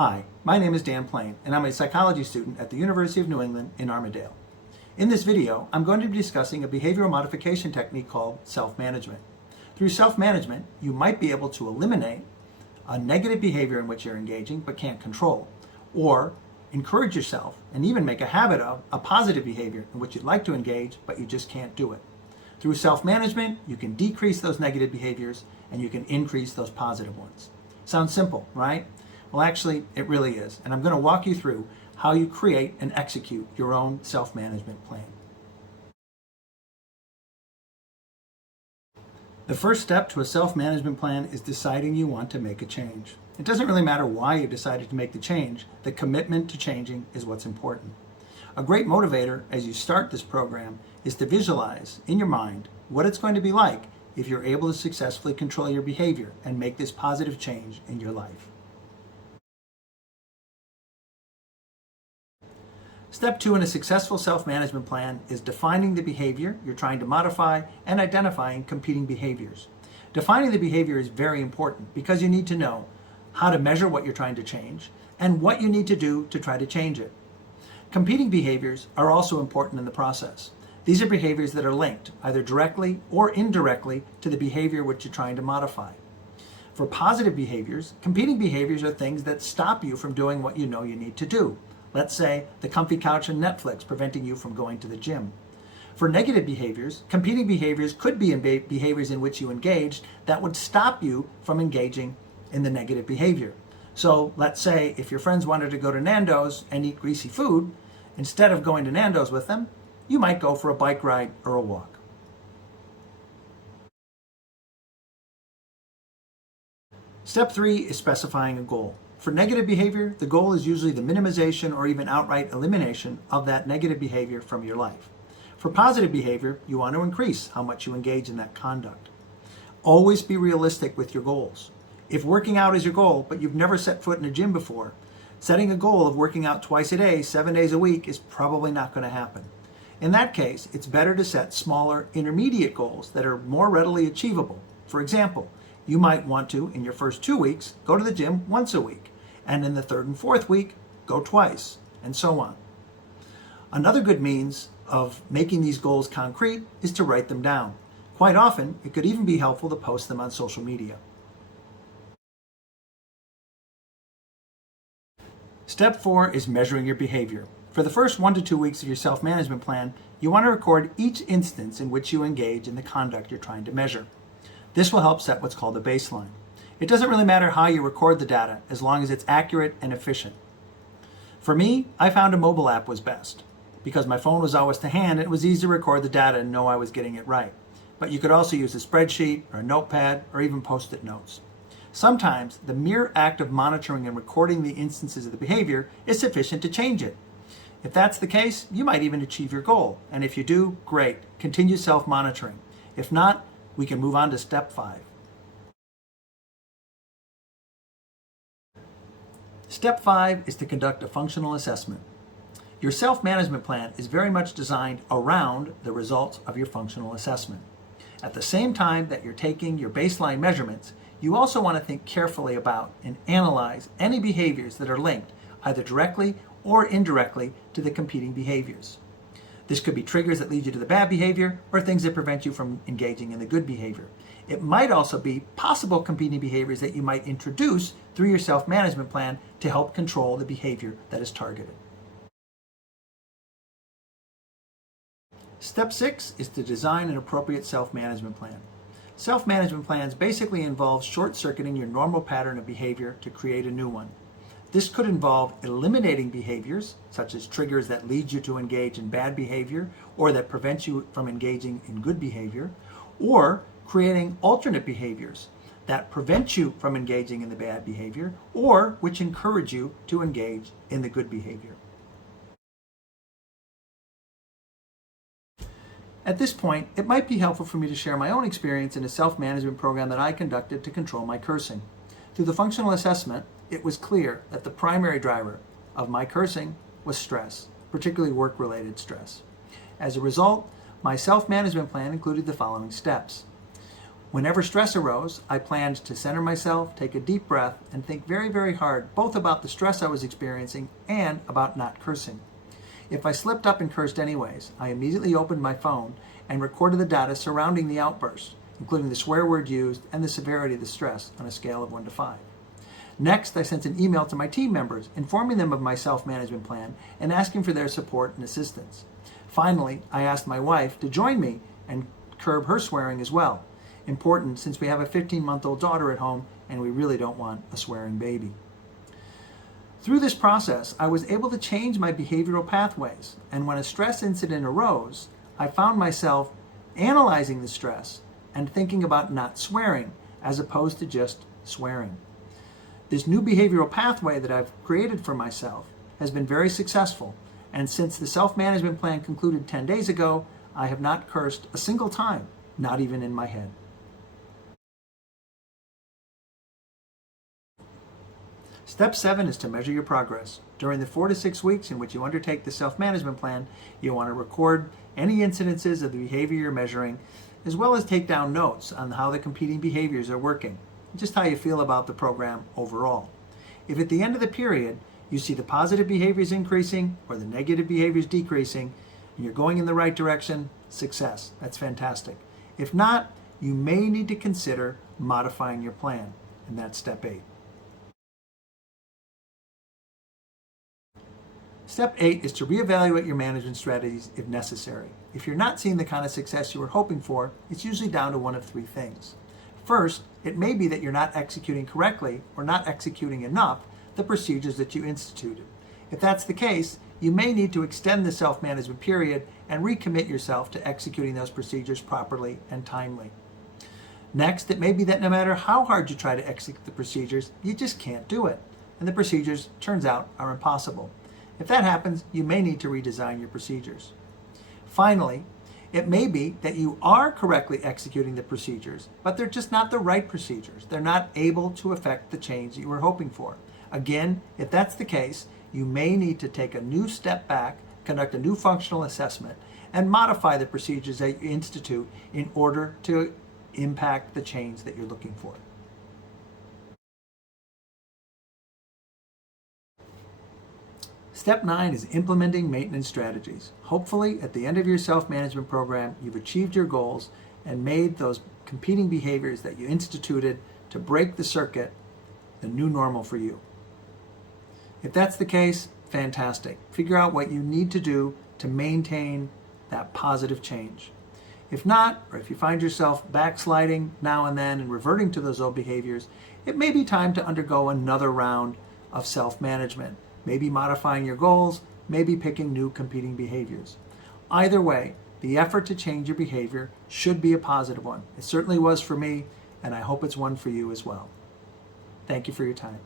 Hi, my name is Dan Plain, and I'm a psychology student at the University of New England in Armidale. In this video, I'm going to be discussing a behavioral modification technique called self-management. Through self-management, you might be able to eliminate a negative behavior in which you're engaging but can't control, or encourage yourself and even make a habit of a positive behavior in which you'd like to engage but you just can't do it. Through self-management, you can decrease those negative behaviors and you can increase those positive ones. Sounds simple, right? Well, actually, it really is. And I'm going to walk you through how you create and execute your own self-management plan. The first step to a self-management plan is deciding you want to make a change. It doesn't really matter why you decided to make the change. The commitment to changing is what's important. A great motivator as you start this program is to visualize in your mind what it's going to be like if you're able to successfully control your behavior and make this positive change in your life. Step 2 in a successful self-management plan is defining the behavior you're trying to modify and identifying competing behaviors. Defining the behavior is very important because you need to know how to measure what you're trying to change and what you need to do to try to change it. Competing behaviors are also important in the process. These are behaviors that are linked, either directly or indirectly, to the behavior which you're trying to modify. For positive behaviors, competing behaviors are things that stop you from doing what you know you need to do. Let's say the comfy couch and Netflix preventing you from going to the gym. For negative behaviors, competing behaviors could be behaviors in which you engaged that would stop you from engaging in the negative behavior. So let's say if your friends wanted to go to Nando's and eat greasy food, instead of going to Nando's with them, you might go for a bike ride or a walk. Step 3 is specifying a goal. For negative behavior, the goal is usually the minimization or even outright elimination of that negative behavior from your life. For positive behavior, you want to increase how much you engage in that conduct. Always be realistic with your goals. If working out is your goal, but you've never set foot in a gym before, setting a goal of working out twice a day, 7 days a week is probably not going to happen. In that case, it's better to set smaller, intermediate goals that are more readily achievable. For example, you might want to, in your first 2 weeks, go to the gym once a week, and in the third and fourth week, go twice, and so on. Another good means of making these goals concrete is to write them down. Quite often, it could even be helpful to post them on social media. Step 4 is measuring your behavior. For the first 1 to 2 weeks of your self-management plan, you want to record each instance in which you engage in the conduct you're trying to measure. This will help set what's called a baseline. It doesn't really matter how you record the data as long as it's accurate and efficient. For me, I found a mobile app was best because my phone was always to hand and it was easy to record the data and know I was getting it right. But you could also use a spreadsheet or a notepad or even post-it notes. Sometimes the mere act of monitoring and recording the instances of the behavior is sufficient to change it. If that's the case, you might even achieve your goal. And if you do, great. Continue self-monitoring. If not, we can move on to step 5. Step 5 is to conduct a functional assessment. Your self-management plan is very much designed around the results of your functional assessment. At the same time that you're taking your baseline measurements, you also want to think carefully about and analyze any behaviors that are linked, either directly or indirectly, to the competing behaviors. This could be triggers that lead you to the bad behavior or things that prevent you from engaging in the good behavior. It might also be possible competing behaviors that you might introduce through your self-management plan to help control the behavior that is targeted. Step 6 is to design an appropriate self-management plan. Self-management plans basically involve short-circuiting your normal pattern of behavior to create a new one. This could involve eliminating behaviors, such as triggers that lead you to engage in bad behavior or that prevent you from engaging in good behavior, or creating alternate behaviors that prevent you from engaging in the bad behavior or which encourage you to engage in the good behavior. At this point, it might be helpful for me to share my own experience in a self-management program that I conducted to control my cursing. Through the functional assessment, it was clear that the primary driver of my cursing was stress, particularly work-related stress. As a result, my self-management plan included the following steps. Whenever stress arose, I planned to center myself, take a deep breath, and think very, very hard both about the stress I was experiencing and about not cursing. If I slipped up and cursed anyways, I immediately opened my phone and recorded the data surrounding the outburst, including the swear word used and the severity of the stress on a scale of 1 to 5. Next, I sent an email to my team members informing them of my self-management plan and asking for their support and assistance. Finally, I asked my wife to join me and curb her swearing as well. Important since we have a 15-month-old daughter at home and we really don't want a swearing baby. Through this process, I was able to change my behavioral pathways, and when a stress incident arose, I found myself analyzing the stress and thinking about not swearing as opposed to just swearing. This new behavioral pathway that I've created for myself has been very successful, and since the self-management plan concluded 10 days ago, I have not cursed a single time, not even in my head. Step 7 is to measure your progress. During the 4 to 6 weeks in which you undertake the self-management plan, you want to record any incidences of the behavior you're measuring, as well as take down notes on how the competing behaviors are working, just how you feel about the program overall. If at the end of the period you see the positive behaviors increasing or the negative behaviors decreasing, and you're going in the right direction, success. That's fantastic. If not, you may need to consider modifying your plan, and that's step 8. Step 8 is to reevaluate your management strategies if necessary. If you're not seeing the kind of success you were hoping for, it's usually down to one of 3 things. First, it may be that you're not executing correctly or not executing enough the procedures that you instituted. If that's the case, you may need to extend the self-management period and recommit yourself to executing those procedures properly and timely. Next, it may be that no matter how hard you try to execute the procedures, you just can't do it, and the procedures, turns out, are impossible. If that happens, you may need to redesign your procedures. Finally, it may be that you are correctly executing the procedures, but they're just not the right procedures. They're not able to affect the change that you were hoping for. Again, if that's the case, you may need to take a new step back, conduct a new functional assessment, and modify the procedures that you institute in order to impact the change that you're looking for. Step 9 is implementing maintenance strategies. Hopefully, at the end of your self-management program, you've achieved your goals and made those competing behaviors that you instituted to break the circuit the new normal for you. If that's the case, fantastic. Figure out what you need to do to maintain that positive change. If not, or if you find yourself backsliding now and then and reverting to those old behaviors, it may be time to undergo another round of self-management. Maybe modifying your goals, maybe picking new competing behaviors. Either way, the effort to change your behavior should be a positive one. It certainly was for me, and I hope it's one for you as well. Thank you for your time.